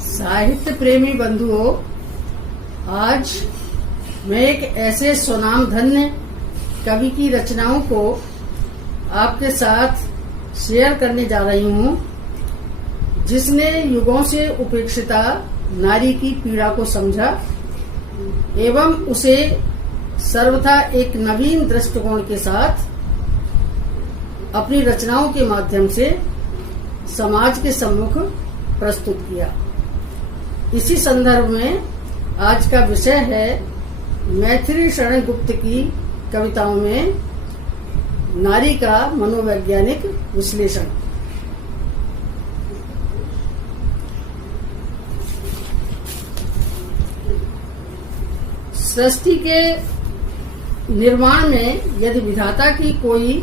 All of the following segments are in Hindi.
साहित्य प्रेमी बंधुओं, आज मैं एक ऐसे स्वनामधन्य कवि की रचनाओं को आपके साथ शेयर करने जा रही हूँ, जिसने युगों से उपेक्षिता नारी की पीड़ा को समझा एवं उसे सर्वथा एक नवीन दृष्टिकोण के साथ अपनी रचनाओं के माध्यम से समाज के सम्मुख प्रस्तुत किया। इसी संदर्भ में आज का विषय है मैथिली शरण गुप्त की कविताओं में नारी का मनोवैज्ञानिक विश्लेषण। सृष्टि के निर्माण में यदि विधाता की कोई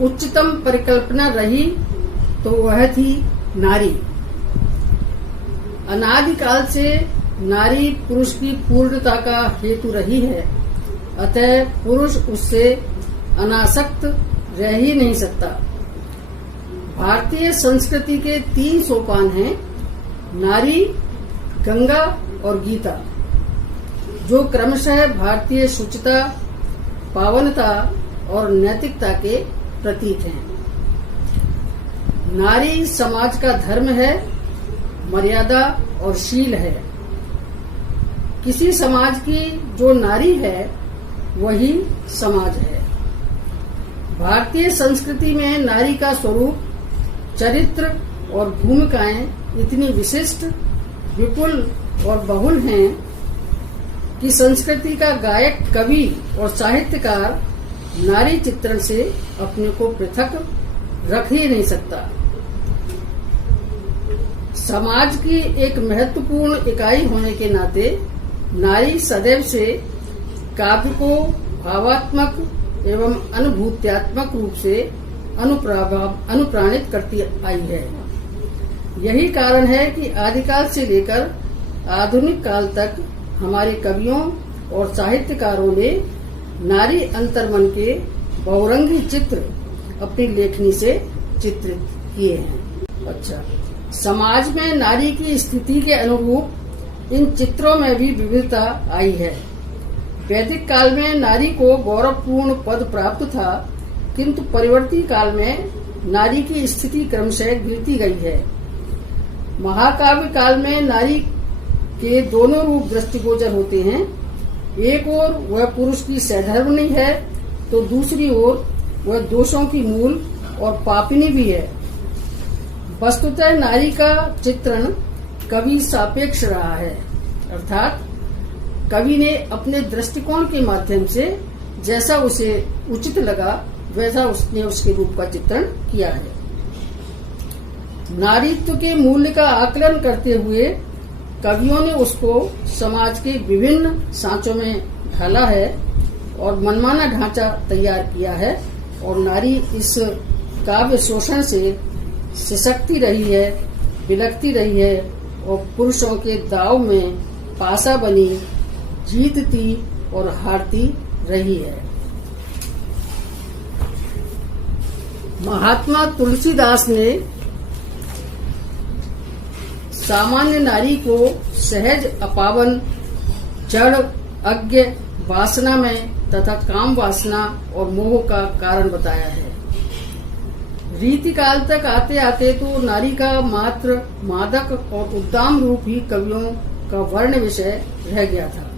उच्चतम परिकल्पना रही तो वह थी नारी। अनादिकाल से नारी पुरुष की पूर्णता का हेतु रही है, अतः पुरुष उससे अनासक्त रह ही नहीं सकता। भारतीय संस्कृति के 3 सोपान हैं, नारी, गंगा और गीता, जो क्रमशः भारतीय शुचिता, पावनता और नैतिकता के प्रतीक हैं। नारी समाज का धर्म है, मर्यादा और शील है। किसी समाज की जो नारी है वही समाज है। भारतीय संस्कृति में नारी का स्वरूप, चरित्र और भूमिकाएं इतनी विशिष्ट, विपुल और बहुल हैं कि संस्कृति का गायक, कवि और साहित्यकार नारी चित्रण से अपने को पृथक रख ही नहीं सकता। समाज की एक महत्वपूर्ण इकाई होने के नाते नारी सदैव से काव्य को भावात्मक एवं अनुभूत्यात्मक रूप से अनुप्राणित करती आई है। यही कारण है कि आदिकाल से लेकर आधुनिक काल तक हमारे कवियों और साहित्यकारों ने नारी अंतर्मन के बहुरंगी चित्र अपनी लेखनी से चित्रित किए हैं। अच्छा, समाज में नारी की स्थिति के अनुरूप इन चित्रों में भी विविधता आई है। वैदिक काल में नारी को गौरवपूर्ण पद प्राप्त था, किंतु परिवर्ती काल में नारी की स्थिति क्रमशः गिरती गई है। महाकाव्य काल में नारी के दोनों रूप दृष्टिगोचर होते हैं। एक ओर वह पुरुष की सहधर्मिणी है, तो दूसरी ओर वह दोषों की मूल और पापिनी भी है। वस्तुतः नारी का चित्रण कवि सापेक्ष रहा है, अर्थात कवि ने अपने दृष्टिकोण के माध्यम से जैसा उसे उचित लगा वैसा उसने उसके रूप का चित्रण किया है। नारीत्व के मूल्य का आकलन करते हुए कवियों ने उसको समाज के विभिन्न सांचों में ढाला है और मनमाना ढांचा तैयार किया है, और नारी इस काव्य शोषण से सिसकती रही है, बिलखती रही है और पुरुषों के दाव में पासा बनी जीतती और हारती रही है। महात्मा तुलसीदास ने सामान्य नारी को सहज, अपावन, जड़, अज्ञ, वासना में तथा काम वासना और मोह का कारण बताया है। रीतिकाल तक आते आते तो नारी का मात्र मादक और उद्दाम रूप ही कवियों का वर्ण विषय रह गया था।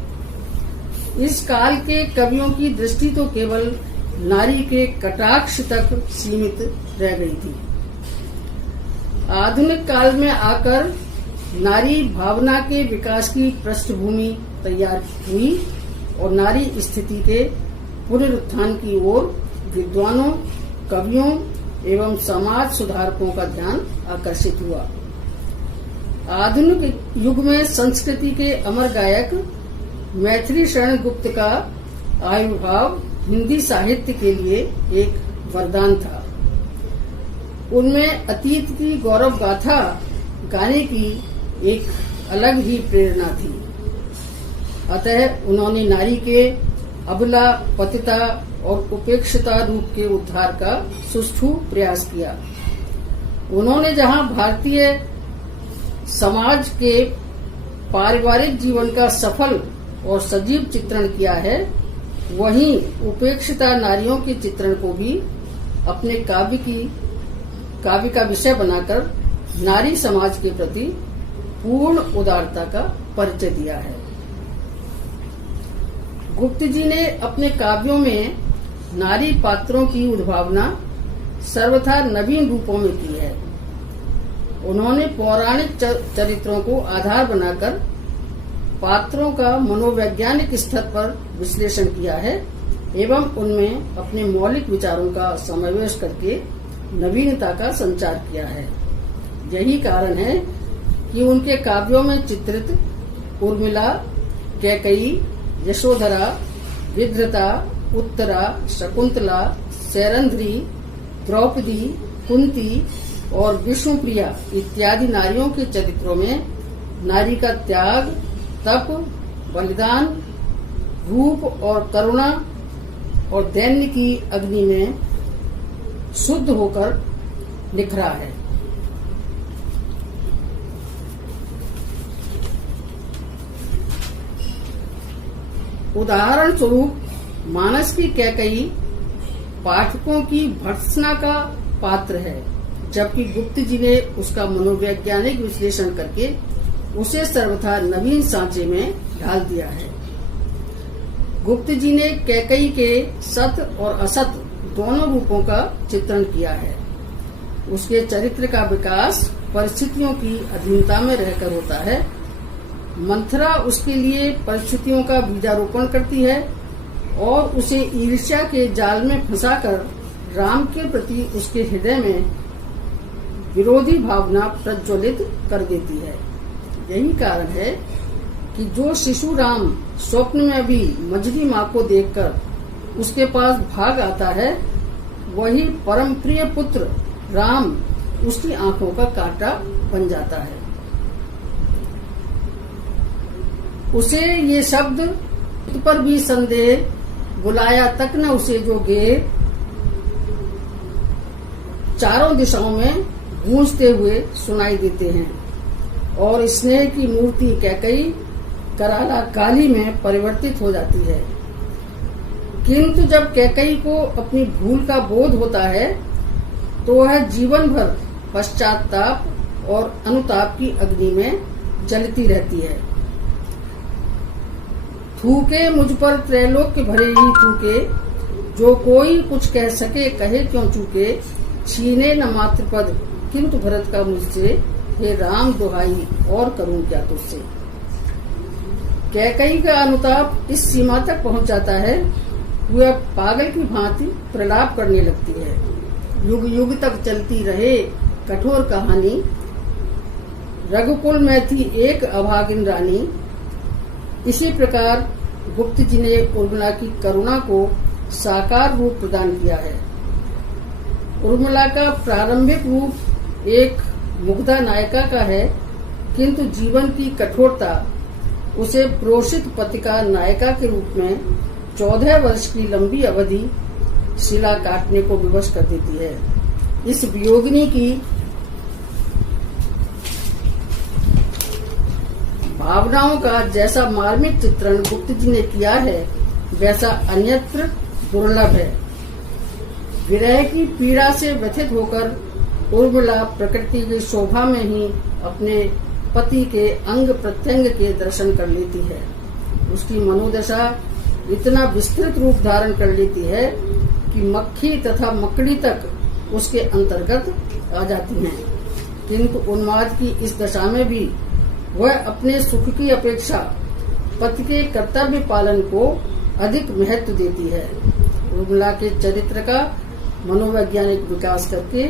इस काल के कवियों की दृष्टि तो केवल नारी के कटाक्ष तक सीमित रह गई थी। आधुनिक काल में आकर नारी भावना के विकास की पृष्ठभूमि तैयार हुई और नारी स्थिति के पुनरुत्थान की ओर विद्वानों, कवियों एवं समाज सुधारकों का ध्यान आकर्षित हुआ। आधुनिक युग में संस्कृति के अमर गायक मैथिली शरण गुप्त का आविर्भाव हिंदी साहित्य के लिए एक वरदान था। उनमें अतीत की गौरव गाथा गाने की एक अलग ही प्रेरणा थी। अतः उन्होंने नारी के अबला, पतिता और उपेक्षिता रूप के उद्धार का सुष्ठु प्रयास किया। उन्होंने जहां भारतीय समाज के पारिवारिक जीवन का सफल और सजीव चित्रण किया है, वहीं उपेक्षिता नारियों के चित्रण को भी अपने काव्य का विषय बनाकर नारी समाज के प्रति पूर्ण उदारता का परिचय दिया है। गुप्त जी ने अपने काव्यों में नारी पात्रों की उद्भावना सर्वथा नवीन रूपों में की है। उन्होंने पौराणिक चरित्रों को आधार बनाकर पात्रों का मनोवैज्ञानिक स्तर पर विश्लेषण किया है एवं उनमें अपने मौलिक विचारों का समावेश करके नवीनता का संचार किया है। यही कारण है कि उनके काव्यों में चित्रित उर्मिला, कैकेयी, यशोधरा, विद्रता, उत्तरा, शकुंतला, सैरंध्री, द्रौपदी, कुंती और विष्णुप्रिया इत्यादि नारियों के चरित्रों में नारी का त्याग, तप, बलिदान, रूप और करुणा और दैन्य की अग्नि में शुद्ध होकर निखरा है। उदाहरण स्वरूप मानस की कैकेयी पाठकों की भर्त्सना का पात्र है, जबकि गुप्त जी ने उसका मनोवैज्ञानिक विश्लेषण करके उसे सर्वथा नवीन सांचे में ढाल दिया है। गुप्त जी ने कैकेयी के सत और असत दोनों रूपों का चित्रण किया है। उसके चरित्र का विकास परिस्थितियों की अधीनता में रहकर होता है। मंथरा उसके लिए परिस्थितियों का बीजारोपण करती है और उसे ईर्ष्या के जाल में फंसाकर राम के प्रति उसके हृदय में विरोधी भावना प्रज्वलित कर देती है। यही कारण है कि जो शिशु राम स्वप्न में भी मंजरी माँ को देखकर उसके पास भाग आता है, वही परम प्रिय पुत्र राम उसकी आंखों का कांटा बन जाता है। उसे ये शब्द पर भी संदेह, बुलाया तक न उसे जो गे, चारों दिशाओं में गूंजते हुए सुनाई देते हैं और स्नेह की मूर्ति कैकेयी कराला काली में परिवर्तित हो जाती है। किंतु जब कैकेयी को अपनी भूल का बोध होता है तो वह जीवन भर पश्चाताप और अनुताप की अग्नि में जलती रहती है। थूके मुझ पर त्रैलोक्य भरे ही थूके, जो कोई कुछ कह सके कहे क्यों चूके, छीने न मात्र पद किंतु भरत का मुझसे, हे राम दुहाई और करूं क्या तुझसे। कैकेयी का अनुताप इस सीमा तक पहुंच जाता है, वह पागल की भांति प्रलाप करने लगती है। युग युग तक चलती रहे कठोर कहानी, रघुकुल में थी एक अभागिन रानी। इसी प्रकार गुप्त जी ने उर्मिला की करुणा को साकार रूप प्रदान किया है। उर्मिला का प्रारंभिक रूप एक मुग्धा नायिका का है, किंतु जीवन की कठोरता उसे प्रोषित पतिका नायिका के रूप में 14 वर्ष की लंबी अवधि शिला काटने को विवश कर देती है। इस वियोगिनी की भावनाओं का जैसा मार्मिक चित्रण गुप्त जी ने किया है, वैसा अन्यत्र दुर्लभ है। विरह की पीड़ा से व्यथित होकर उर्मिला प्रकृति की शोभा में ही अपने पति के अंग प्रत्यंग के दर्शन कर लेती है। उसकी मनोदशा इतना विस्तृत रूप धारण कर लेती है कि मक्खी तथा मकड़ी तक उसके अंतर्गत आ जाती हैं। किंतु उन्माद की इस दशा में भी वह अपने सुख की अपेक्षा पति के कर्तव्य पालन को अधिक महत्व देती है। उर्मिला के चरित्र का मनोवैज्ञानिक विकास करके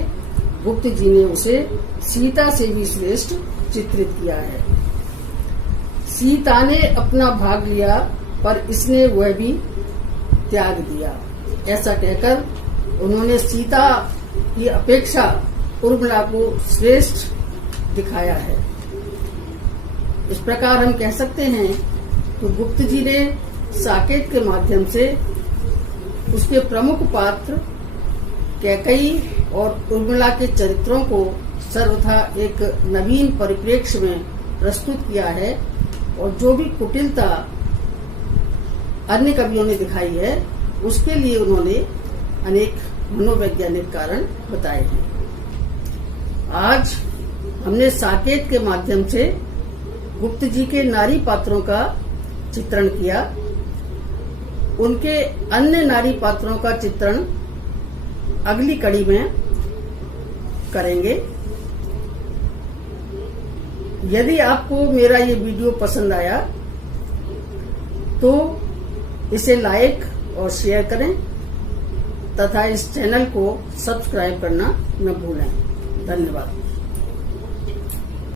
गुप्त जी ने उसे सीता से भी श्रेष्ठ चित्रित किया है। सीता ने अपना भाग लिया, पर इसने वह भी त्याग दिया। ऐसा कहकर उन्होंने सीता की अपेक्षा उर्मिला को श्रेष्ठ दिखाया है। इस प्रकार हम कह सकते हैं कि गुप्त जी ने साकेत के माध्यम से उसके प्रमुख पात्र कैकेयी और उर्मिला के चरित्रों को सर्वथा एक नवीन परिप्रेक्ष्य में प्रस्तुत किया है और जो भी कुटिलता अन्य कवियों ने दिखाई है उसके लिए उन्होंने अनेक मनोवैज्ञानिक कारण बताए हैं। आज हमने साकेत के माध्यम से गुप्त जी के नारी पात्रों का चित्रण किया। उनके अन्य नारी पात्रों का चित्रण अगली कड़ी में करेंगे। यदि आपको मेरा ये वीडियो पसंद आया तो इसे लाइक और शेयर करें तथा इस चैनल को सब्सक्राइब करना न भूलें। धन्यवाद।